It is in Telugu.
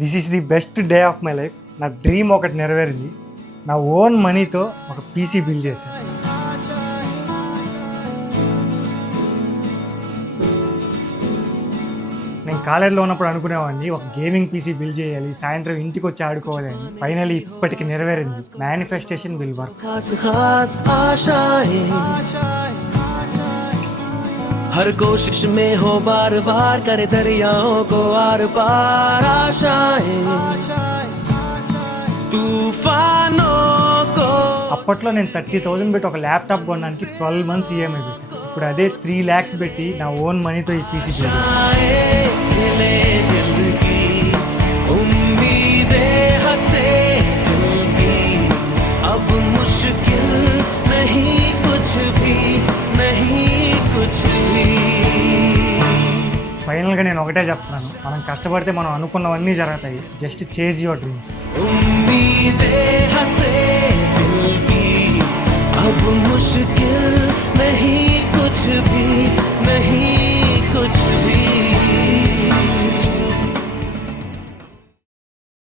This is the best day of my life. నా డ్రీమ్ ఒకటి నెరవేరింది. నా ఓన్ మనీతో ఒక పీసీ బిల్డ్ చేశాను. నేను కాలేజ్లో ఉన్నప్పుడు అనుకునేవాడిని ఒక గేమింగ్ పీసీ బిల్డ్ చేయాలి, సాయంత్రం ఇంటికి వచ్చి ఆడుకోవాలి అని. ఫైనల్లీ ఇప్పటికి నెరవేరింది. Manifestation will work. हर कोशिश में हो बार बार करे दरियाओं को आर पार आशाएं तूफानों को. అప్పట్లో నేను 30,000 పెట్టి ఒక ల్యాప్టాప్ కొనడానికి 12 months ఈఎంఐ పెట్టాను. ఇప్పుడు అదే 3 lakhs పెట్టి నా ఓన్ మనీతో ఈ పీసీ ఫైనల్గా నేను ఒకటే చెప్తున్నాను, మనం కష్టపడితే మనం అనుకున్నవన్నీ జరుగుతాయి. Just chase your dreams.